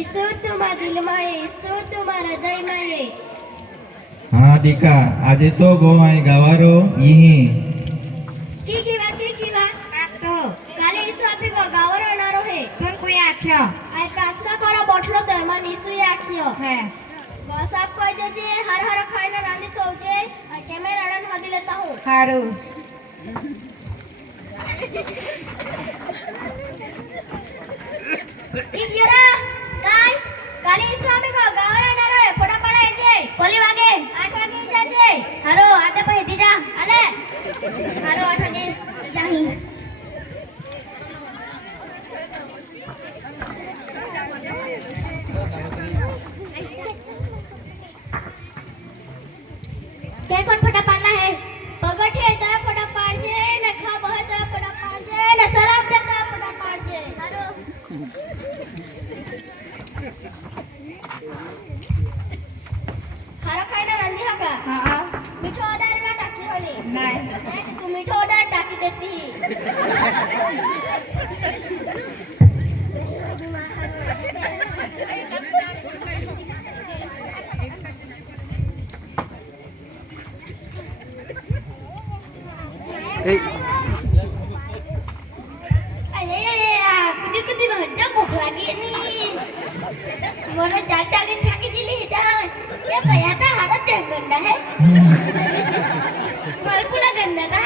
ઈસુ તુમા દિલમાં એ ઈસુ તુમા હૃદયમાં એ હા દીકા આજે તો ગોવાય ગાવારો ઈહી કી તો કાલે ઈસુ આપી ગાવારો અનારો હે કોણ કોઈ આખ્યો આ પ્રાર્થના કરો બોટલો તો એમાં ઈસુએ આખ્યો હે સાફ કહી દેજે હર હર ખાઈને રાંધી તો આવજે કેમેરા રડન હાદી લેતા હું હારું ઈયરા કાઈ કાલે ઈસુ આપી ગાવારો અનારો હે ફોટા પડાય છે કોલી વાગે 8 વાગે જાજે હારો 8 પછી દીજા આલે હારો 8 વાગે જાહી क्या कौन फटा पाड़ना है पगट है ता फटा पाड़ जे न खा बह ता फटा पाड़ जे न सलाम दे ता फटा पाड़ जे हारो खारा खाना रंदी हका હા मीठो ऑर्डर में टाकी होली નહીં तू मीठो ऑर्डर टाकी देती कधी न हज्जा भूक लागी नी मला चालचाली थाकी दिली हिता या भयाचा हारत आहे गंडा है मलकुला गंडा का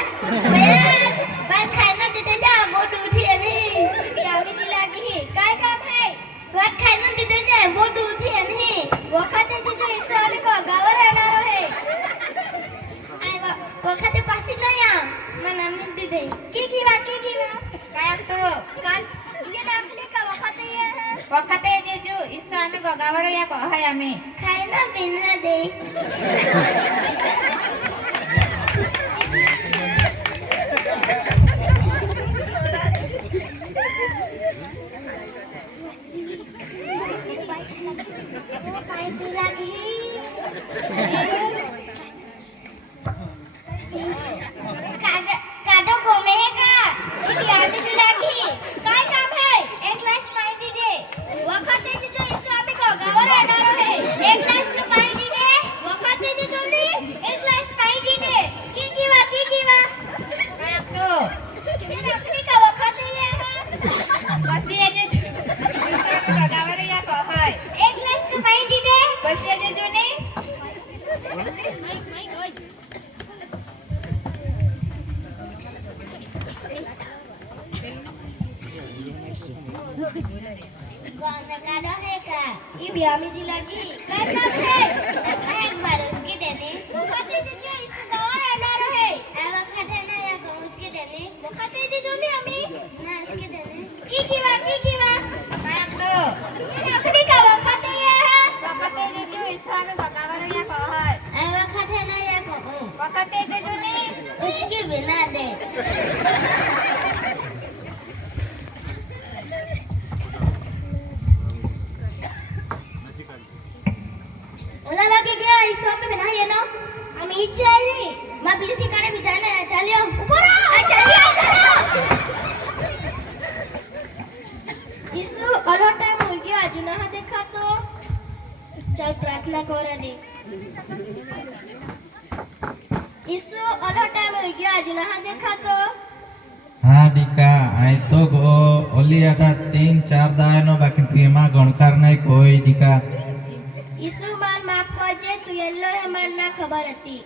भया बात खाना देते जा बोट उठी आणि आम्हीची लागी काय काम है बात खाना देते जा बोट उठी आणि वखाते जो इसवाले को गावर येणार आहे आय वखाते पासी नाही या मला मी दिले की वा काय तो काल इंडियन आपले का वखाते आहे વખતે જેજુ ઈસાને ગગાવરો યા કહે અમે खायला पिन्ना दे काय ती लागी कादो घुमे है का इतनी आमी ती लागी काय काम है एक ग्लास पानी दीजिए वखाते जो इस्लामी को गावर अनारो है एक ग्लास तो पानी दीजिए वखाते जो जल्दी एक ग्लास पानी दीजिए की वा काय તો मेरा अपनी का वखाते ये પછી જેજુ ઈસાને ગગાવરો યા કહે एक ग्लास तो पानी दीजिए પછી જેજુ ને गाना गाना है का ये ब्यामी जी लगी काय काम है एक बार उसके देने वखाते जो इस गावर अनारो है एवा खाते ना या को उसके देने वखाते जो ने हमें ना उसके देने की वा काय તો ये अपनी का वखाते ये है વખતે જેજુ ઈસાને ગગાવરો યા કહે एवा खाते ना या को વખતે જેજુ ને उसके बिना दे ओला लगे गया इस शॉप में बना ये ना हम इच्छा है नहीं मैं बीच ठिकाने भी जाना है चलियो ऊपर आ चलियो इस अलो टाइम हो गया आज ना देखा तो चल प्रार्थना करनी इस अलो टाइम हो गया आज ना देखा तो હા દીકા આય તો ગો ઓલી આટા 3-4 દાયનો બાકી તું એમાં ગણકાર નહીં કોઈ દીકા ઈસુ માન માફ કરજે તું એલ્લો હે માન ના ખબર હતી